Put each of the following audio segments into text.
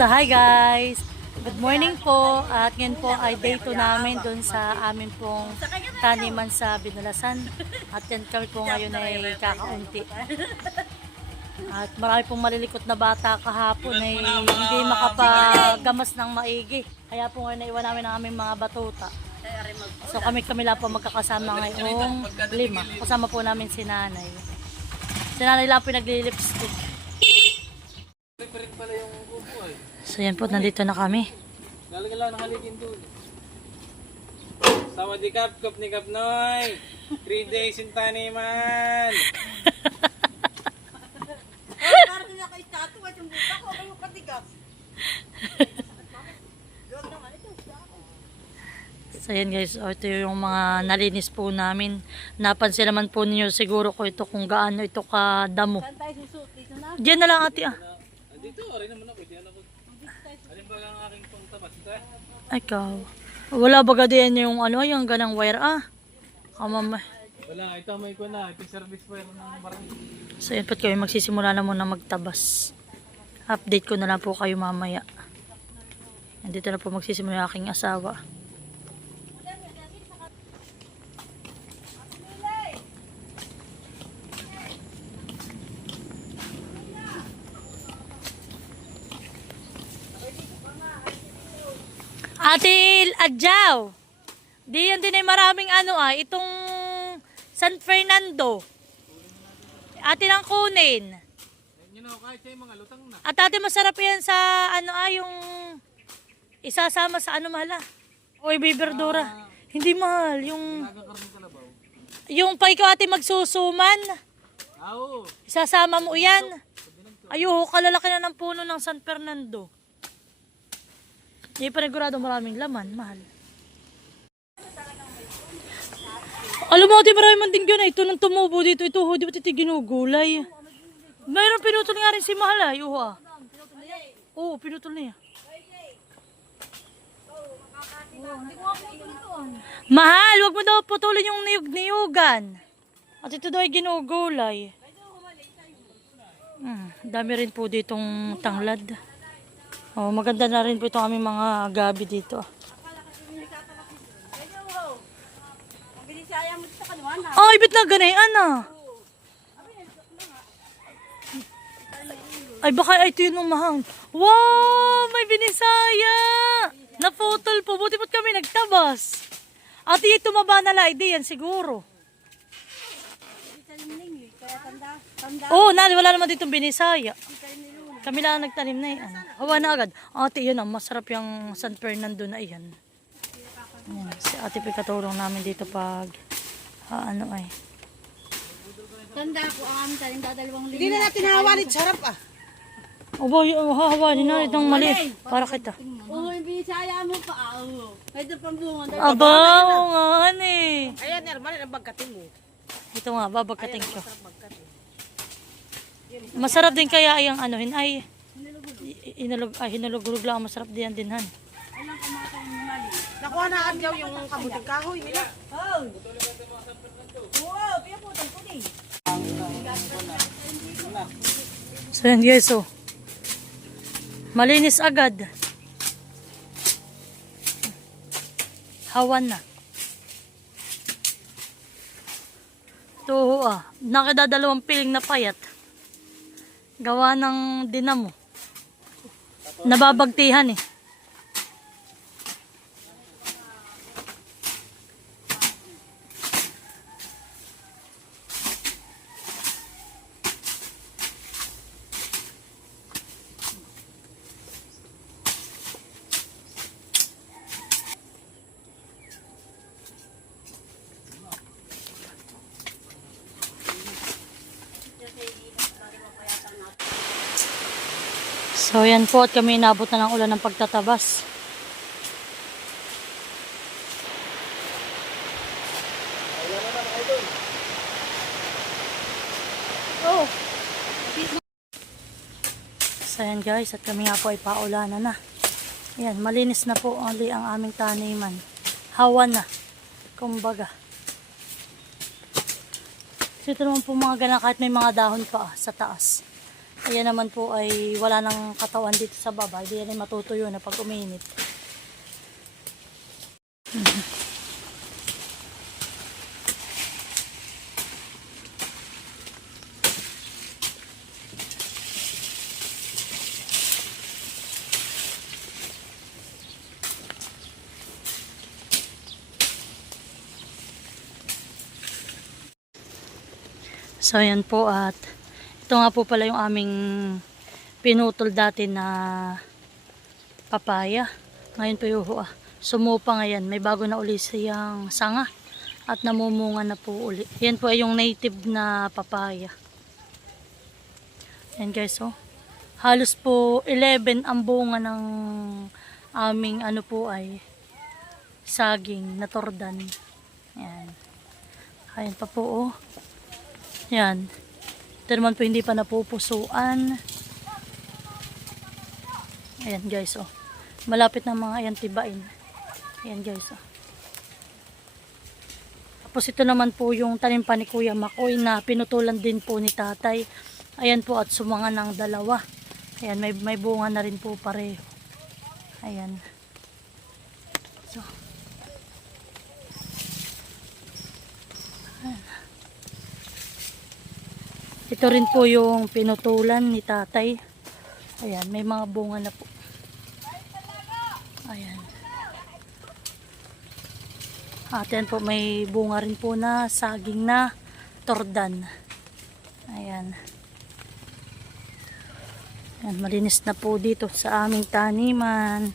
So hi guys! Good morning po at ngayon po ay day 2 namin dun sa amin pong taniman sa Binulasan at yan kami po ngayon ay kakaunti at marami pong malilikot na bata kahapon ay hindi makapagamas ng maigi kaya po ngayon naiwan namin ang aming mga batuta. So kami lang po magkakasama ngayong 5 kasama po namin si nanay lang po naglilipstick. So yan po, nandito na kami. Lalagala ng haligin doon. Sawadikap, kap ni Kapnoy. 3 days in taniman. Parang na kay tato at yung buka ko kayo patigap. So yan guys, ito yung mga nalinis po namin. Napansin naman po ninyo siguro ko ito kung gaano ito kadamo. Saan tayo susuot dito na? Diyan na lang ate ah. Dito, rin naman ako. Diyan ako. Alin ba ang aking pangtabas? Ikaw. Wala baga din yung ano, yung ganang wire ah. Kamamay. Wala, ito may ko na. Ito service wire ng barangay. So yan po kami magsisimula na muna magtabas. Update ko na lang po kayo mamaya. Nandito na po magsisimula yung aking asawa. Atil Adjaw. Di yan din ay maraming ano ah, itong San Fernando. Atin ang kunin. You know, kahit siya yung mga lutang na. At ate masarap yan sa ano ah, yung isasama sa ano mahal ah. O ibiberdura. Hindi mahal, yung Nagkakaroon kalabaw. yung pa ikaw ate magsusuman. Oo. Isasama mo yan. Ayuho, kalalaki na ng puno ng San Fernando. Hindi panigurado maraming laman, mahal. Alam mo ate, maraming manding yun. Ito nang tumubo dito. Ito ho, di ba ito ginugulay? Mayroon pinutol nga rin si mahal ah. Ayuho ah. Oo, pinutol niya. Mahal, wag mo daw putulin yung niyog-niyugan. At ito daw ay ginugulay. Dami rin po ditong tanglad. Oh, maganda na rin po itong aming mga gabi dito. Ay, bit na ganayan ah. Ay, baka ito yun ng mahang. Wow, may binisaya. Naputol po. Buti ba't kami nagtabas? Ate, tumaba na lang. Hindi yan siguro. Oo, wala naman ditong binisaya. Kami lang nagtanim na yan. Hawa na agad. Ate, yun ang masarap yung San Fernando na yan. Ayan, si ate pikatulong namin dito pag ano ay. Tanda ko ang aming tanim dadalawang linggo. Hindi na natin hawanin, sarap ah. Aba, hahawanin na itong mali. Para kita. Oo, yung binisaya mo pa. Oo. Ito pang bunga. Aba, oo nga eh. Ayan, normal ang bagkating mo. Ito nga, babagkating ko. Masarap din kaya yung anuhin ay hinulog lang. Masarap din han. Nakuha na agyaw yung kamuting kahoy nila. So yan guys, oh. Malinis agad. Hawan na. Ito ah, nakadadalawang piling na payat. Gawa ng dinamo. Nababagtihan eh. So yan po at kami inabot na ng ulan ng pagtatabas. So yan guys, at kami nga po ay paulanan na. Ayan, malinis na po only ang aming taniman. Hawa na, kumbaga. So ito naman po mga ganang kahit may mga dahon pa sa taas. Ayan naman po ay wala nang katawan dito sa baba. Hindi yan ay matutuyo na pag uminit. So ayan po at ito nga po pala yung aming pinutol dati na papaya. Ngayon po yung sumupa ngayon. May bago na uli siyang sanga at namumunga na po uli. Yan po ay yung native na papaya. Yan guys oh. Halos po 11 ang bunga ng aming ano po ay saging na tordan. Yan. Ayan pa po oh. Yan. Ito naman po hindi pa napupusuan. Ayan guys oh. Malapit na mga ayan tibain. Ayan guys oh. Tapos ito naman po yung tanim pa ni Kuya Makoy na pinutulan din po ni tatay. Ayan po at sumanga ng dalawa. Ayan may bunga na rin po pareho. Ayan. So. Ayan. Ito rin po yung pinutulan ni tatay. Ayan, may mga bunga na po. Ayan. At yan po, may bunga rin po na saging na tordan. Ayan. Ayan, malinis na po dito sa aming taniman.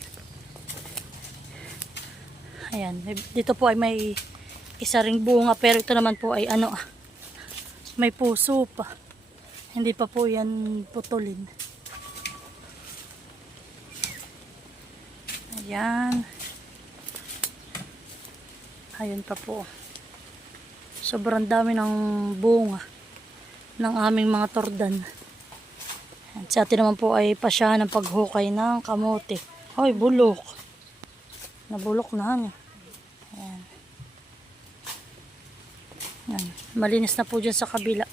Ayan, dito po ay may isa ring bunga pero ito naman po ay ano, may puso pa. Hindi pa po yan putulin. Ayan. Ayan pa po. Sobrang dami ng bunga ng aming mga tordan. Ayan. Si ate naman po ay pasyahan ng paghukay ng kamote. Hoy, bulok. Nabulok na niya. Ayan. Ayan. Malinis na po dyan sa kabila.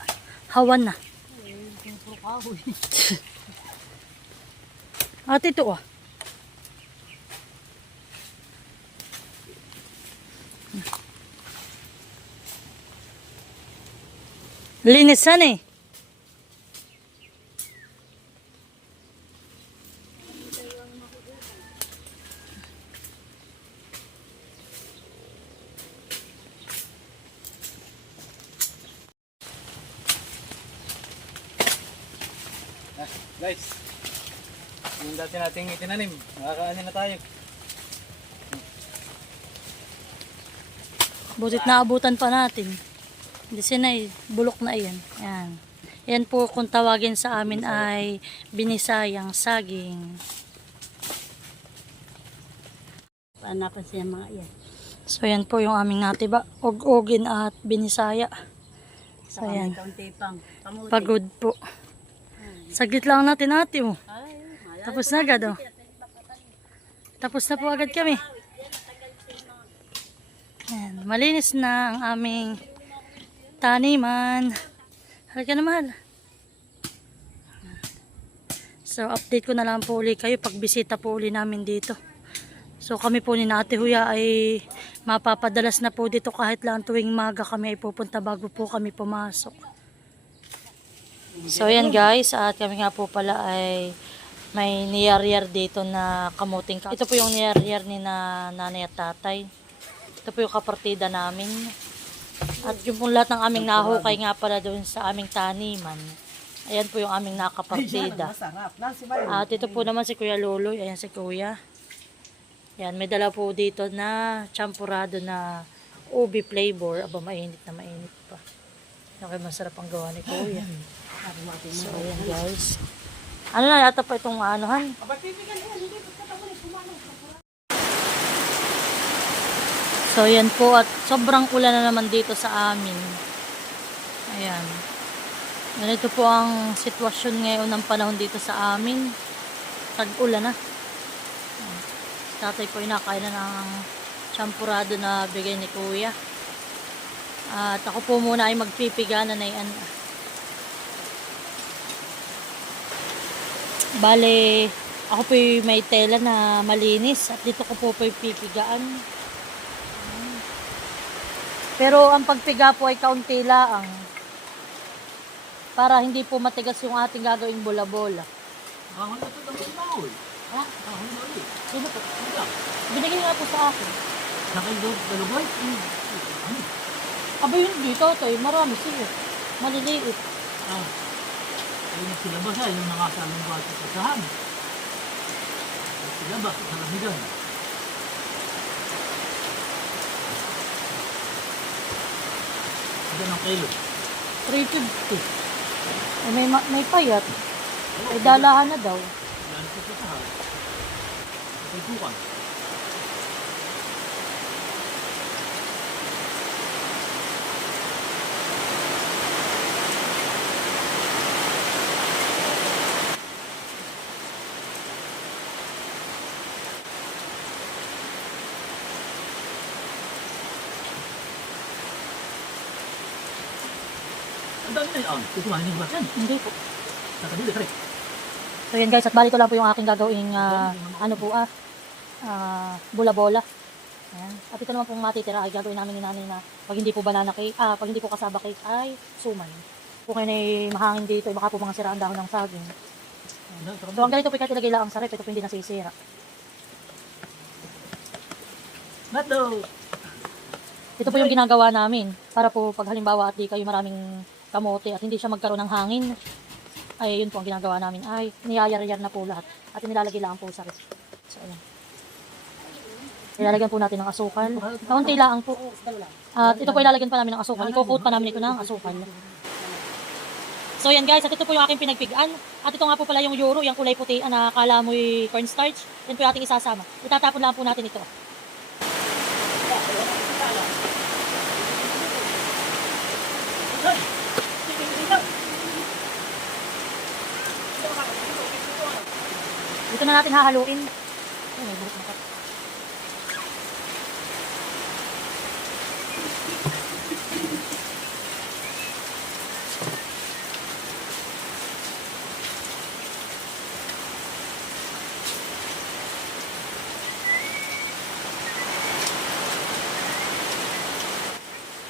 Hawan na. Ate ito ah. Linisan eh. Guys, yung dati nating itinanim, nakakaanin na tayo. Butit na abutan pa natin. Hindi sinay, bulok na iyan. Yan. Yan po kung tawagin sa amin ay binisayang saging. Panapan siya mga yan. So yan po yung aming natiba. Og-ogin at binisaya. So yan. Kaunti pang kamuti. Pagod po. Saglit lang natin ate mo. Tapos na agad oh. Tapos na po agad kami. Yan. Malinis na ang aming taniman. Halika na mahal. So update ko na lang po uli kayo pag bisita po uli namin dito. So kami po ni Ate Huya ay mapapadalas na po dito kahit lang tuwing maga kami ay pupunta bago po kami pumasok. So yan guys, at kami nga po pala ay may niyar-yar dito na kamuting. Ito po yung niyar-yar ni nanay at tatay. Ito po yung kapartida namin. At yung po lahat ng aming nahukay nga pala doon sa aming taniman. Ayan po yung aming nakapartida. At ito po naman si Kuya Loloy. Ayan si Kuya. Ayan, may dala po dito na champurado na ubi flavor. Aba, mainit na mainit pa. Okay, masarap ang gawa ni Kuya. So, ayan guys. Ano na yata pa itong anuhan? So, ayan po. At sobrang ulan na naman dito sa amin. Ayan. Ganito po ang sitwasyon ngayon ng panahon dito sa amin. Tag-ulan na. Ayan. Tatay po inakain na ng champurado na bigay ni Kuya. At ako po muna ay magpipigana na yan. Bale, ako po may tela na malinis at dito ko po pipigaan. Pero ang pagpiga po ay kaunti lang para hindi po matigas yung ating gagawing bola-bola. Ahon na ito ng bawal. Ha? Ahon na ulit. Sino po? Wala. Binigay nga po sa akin. Sa akin doon, dalaway. Ano? Aba yun dito, Toy. Marami sila. Maliliit. Ah. Ayun sila ba siya? Yung mga samang bata sa sahan. Sila ba? Sa lamigan. Ito ng kilo. 350. Eh, may payat. Ay dalahan na daw. Yan po sa sahan. Sa isukan. Ang dami na yun. Kukumain niyo ba yan? Hindi po. Sa kanila, kare. So yan guys, at bali ito lang po yung aking gagawing bola-bola. Ayan. At ito naman pong matitira ay gagawin namin ni nanay na pag hindi po banana cake, pag hindi po kasaba cake ay suman. Kung kayo ay mahangin dito, ay baka po mga siraan dahon ng saging. Ayan. So ang ganito po kahit ilagay lang ang sarap, ito po hindi nasisira. Mato! Ito po yung ginagawa namin para po pag halimbawa at di kayo maraming kamote at hindi siya magkaroon ng hangin, ay yun po ang ginagawa namin ay niyayar-yar na po lahat at nilalagay lang po sa ref. So ayan. Ilalagyan po natin ng asukal. Kaunti lang po. At ito po ilalagyan pa namin ng asukal. Iko-coat pa namin ito ng asukal. So yan guys, at ito po yung aking pinagpigaan. At ito nga po pala yung euro, yung kulay puti na akala mo'y cornstarch. Yan po yung ating isasama. Itatapon lang po natin ito. Dito na natin hahaluin. Ay, may buhok na ka.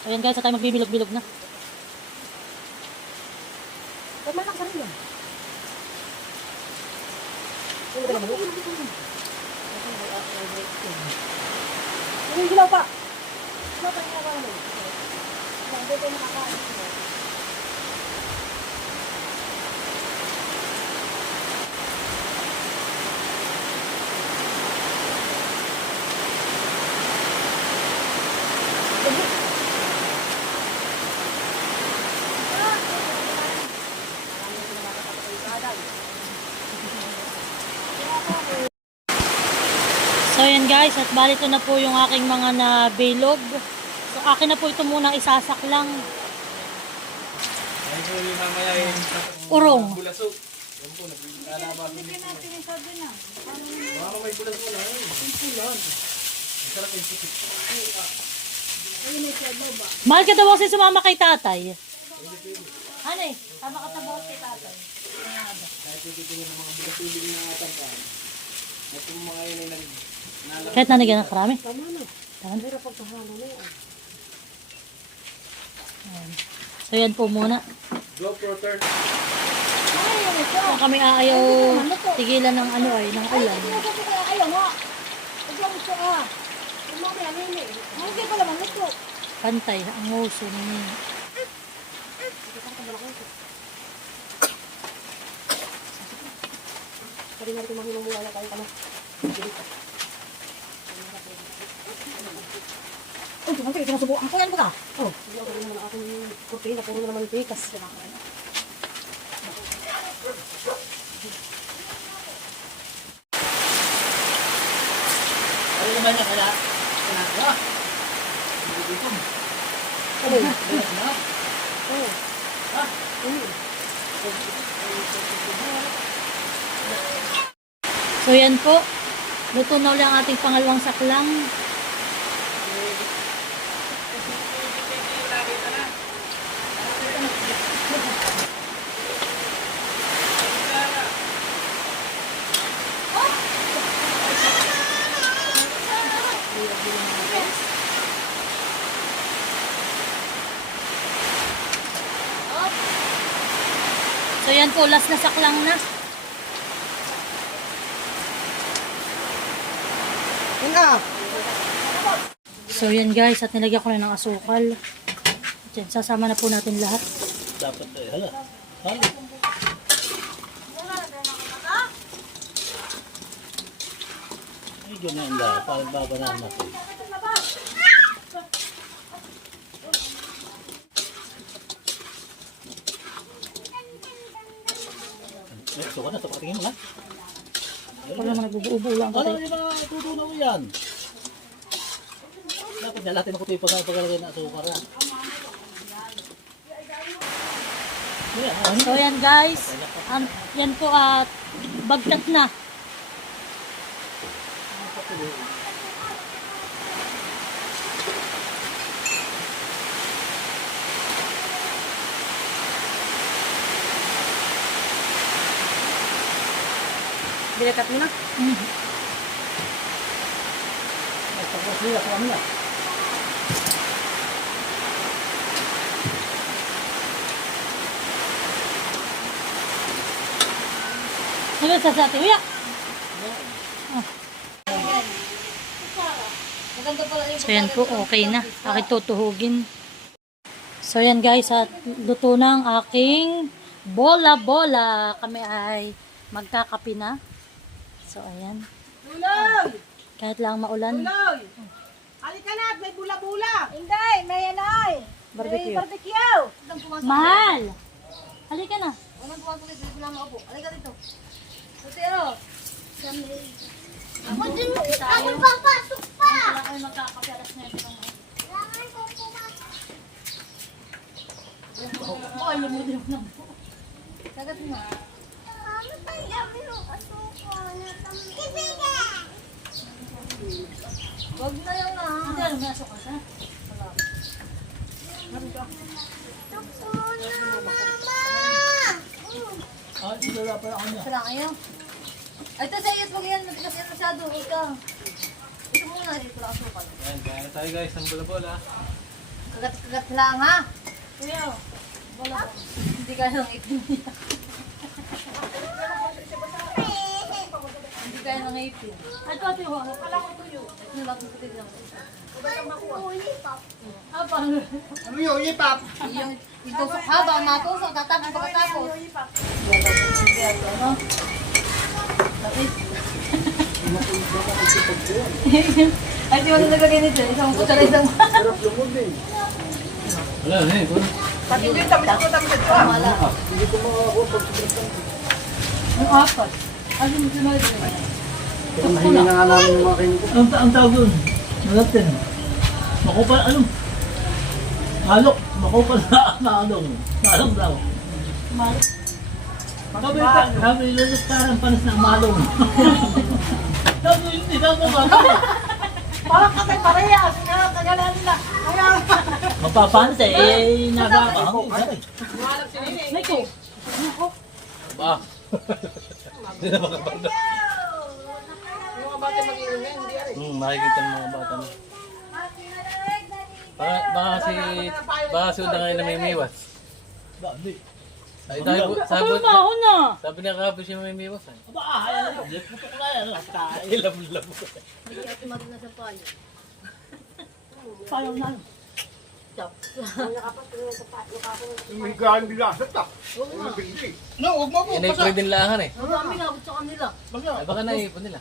So yan guys, at tayo magbibilog-bilog na. Ba't malak sa rin yun? Yung hilaw pa. Hilaw pa yung ginagawa mo. Hindi tayo nakakain. So yan guys, at bali ito na po yung aking mga nabilog. So akin na po ito muna isasaklang. Ay po yung mamaya yung Urong. bulaso. Yan po, naglalaba. Baka may bulaso na yun. Masarap yung puti. Mahal ka daw kasi sumama kay tatay. Ano eh, tama ka tabaw kay tatay. Kahit titigil ng mga bulasuli na atangkan. At yung mga yun ay nalaman. Kahit nanigyan ng karami. Tama na. Tama. Pero pagkahalo na yan. Ayan. So yan po muna. Go Proter. Kung kami ayaw tigilan ng ano ay, ng ulan. Ayaw nga. Ikaw mo siya ah. Huwag mo kaya nini. Hindi pa naman ito. Pantay, ang nguso ninyo. Pwede natin mahulong mula tayo ka na. Oh, tumangkay, sinusubukan ko yan ba ka? Oh, hindi ako rin naman aking kurtina, puro na naman tikas. Ano naman na kaya? Kaya? Hindi dito. Ano? Na? Oh. Ha? So yan po. Luto na ulit ang ating pangalawang saklang. ayan po, last na saklang na. Yun na. So yan guys, at nilagyan ko na ng asukal. Diyan, sasama na po natin lahat. Dapat eh. Hala. Hala. Ay, ganyan lang. Parang babanaan natin. Eh, suka na. Patingin mo ha. Wala naman nagbubuo lang Ano kasi. yung mga tutunan mo yan? Dapat na natin makuti yung pagkalagay na asukar ha. So yan guys, yan po at bagkat na. Binakat mo na. Tapos nila, kami na. Sabi sa ate, uya! So yan po, okay na. Aking tutuhugin. So yan guys, at luto na ang aking bola-bola. Kami ay magkakapi na. So ayan. Tuloy! Kahit lang maulan. Tuloy! Halika na, may bula-bula! Hindi, may anay. Barbecue. Barbecue. Mahal! Halika na. Unang pumasok dito, hindi lang ako. Halika dito. Tutiro. Ako din mo. Ako papasok pa. Wala kayo magkakapi alas na yun. Kailangan ko pumasok. Oh, lumudin mo na. Kagat mo. Ano tayo yung asukal na tambiga? Huwag na yung Hindi, alam mo nasok ka sa. Tukso na, mama! Ah, ilala pa ako niya. Sala kayo? Ay, ito sa iyo, huwag yan. Matigas yan masyado. Huwag ka. Ito muna, dito lang asukal. Ayan, kaya na tayo guys ng bola-bola. Kagat-kagat lang, ha? Kuya, wala. Hindi kaya ng ipin niya. Hindi kaya ng ipin. Ay, ito ate, wala. Kala ko tuyo. Ito lang, puputin lang. Ah, paano? Ano yun? Ipap! Yung itusok haba, matusok, tatapos pagkatapos. Hindi, ano? Ay, di mo na nagagay nito. Isang kutsara, isang Sarap lumod eh. Wala na eh. Pati yung tamis ko, tamis ko. mala. Hindi ko makakakuha pag sobrang tanto. Ang apat. Ano mo sunod? Kaya mahingi na nga namin yung mga kinito. Ang tawag doon. Nalatin. Makupal, ano? Malok. Makupal na along. Malong daw. Sabi nilulot parang panas ng malong. Sabi hindi daw mo ba? Parang kami parehas. Kagalan nila. Mapapanas eh. Nagkakahangin. May ko. Ba? Hindi na makapagda. Yung mga bata mag-inom yan, hindi ari. Makikita ng mga bata mo. Baka si Uda ngayon na may miwas. Ba, hindi. Ay, sabi niya kahapon siya may miwas. Aba, ayan. Puto ko na yan. Labo-labo. Sayang na. May gaan bila sa tak. No, huwag mo po. Yan ay pwede nilahan eh. Marami nga sa kanila. Ay, baka naipon nila.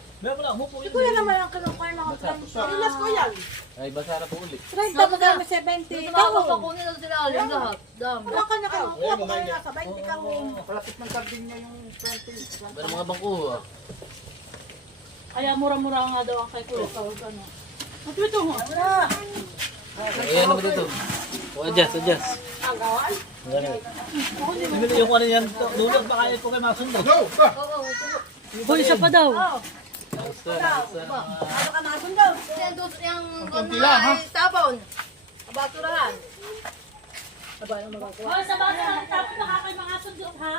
Kuya naman ang kinukuha ng Pilas ko yan. Ay, basa na po ulit. 30 magkano 70. Dito na ako pakunin na sila alim lahat. Dami. Wala ka na kinukuha ko ngayon nasa 20 kang Kalapit ng karding niya yung 20. Pero mga bangko ah. Kaya mura-mura nga daw ang kay Kuya. Tawag ano. At ito mo. Ayan naman dito. O, adjust. ang gawan. Bumili yung ano yan. Lulog baka ito kayo masunod. Go! Hoy, isa pa daw. Ano ka nasundo? Kunti lang, ha? Sabon. Abaturahan. Hoy, sa bata, tapos makakay mga sundot ha.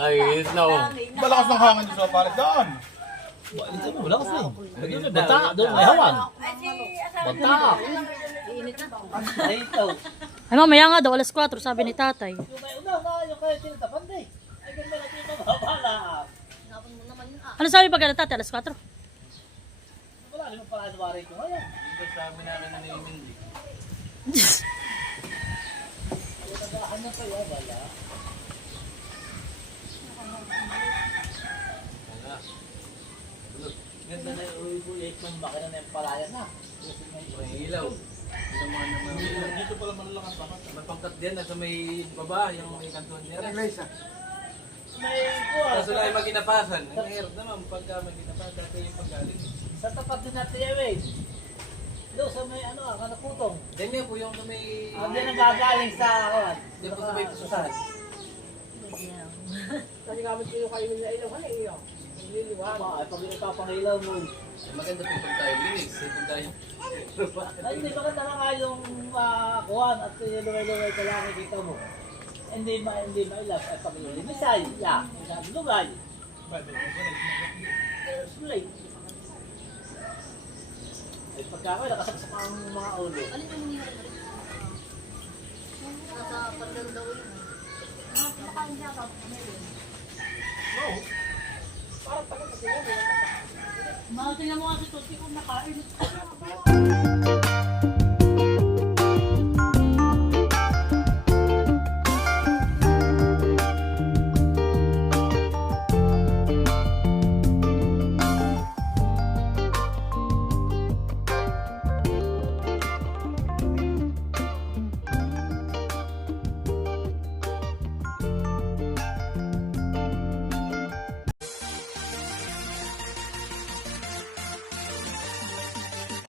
Ay, no. Malakas ng hangin doon sa palit daan. Wala kasi. Bata, doon may hawan. Bata. Ay, ito. Ay, mamaya nga daw, alas 4, sabi ni tatay. Yung may una, yung kayo tinatapan din. Ay, ganda na ito, mababala. Ano sabi pag ano tatay, alas 4? Wala rin pala sa baray ko ngayon. Dito sa amin namin na hindi. Nagahan na kayo, wala. Ganda na yung uwi-uwi, man baka na yung palaya na. May ilaw. Dito pala malalang ang tapat. May pangkat din, nasa may baba, yung may kantuan niya. May kuha. Kaso lang yung magkinapasan. Ang hirap naman pagka magkinapasan, ito yung paggaling. Sa tapat din natin yung doon sa may ano, kanaputong. Then yun po yung sa may... Hindi na gagaling sa kawan. Diyan po sa may pususan. Kasi gamit ko yung kayo na ilaw. Ano iyo? Nililiwan. Ay, pag ipapangilaw mo. Maganda po pag tayo linis. Pag tayo... Ay, hindi maganda na nga yung kuwan at yung lumay-lumay ka lang nakikita mo. Hindi mailas. Ay, pag ilimisay, ya, sabi lumay. Sulay. Ay, pagka ako, nakasaksak ang mga ulo. Alin yung nangyari na rin? Nasa pandaro daw yun. Kumakain niya ka. Parang tagal kasi yun. Mahal tingnan mo kasi ito, hindi ko nakain.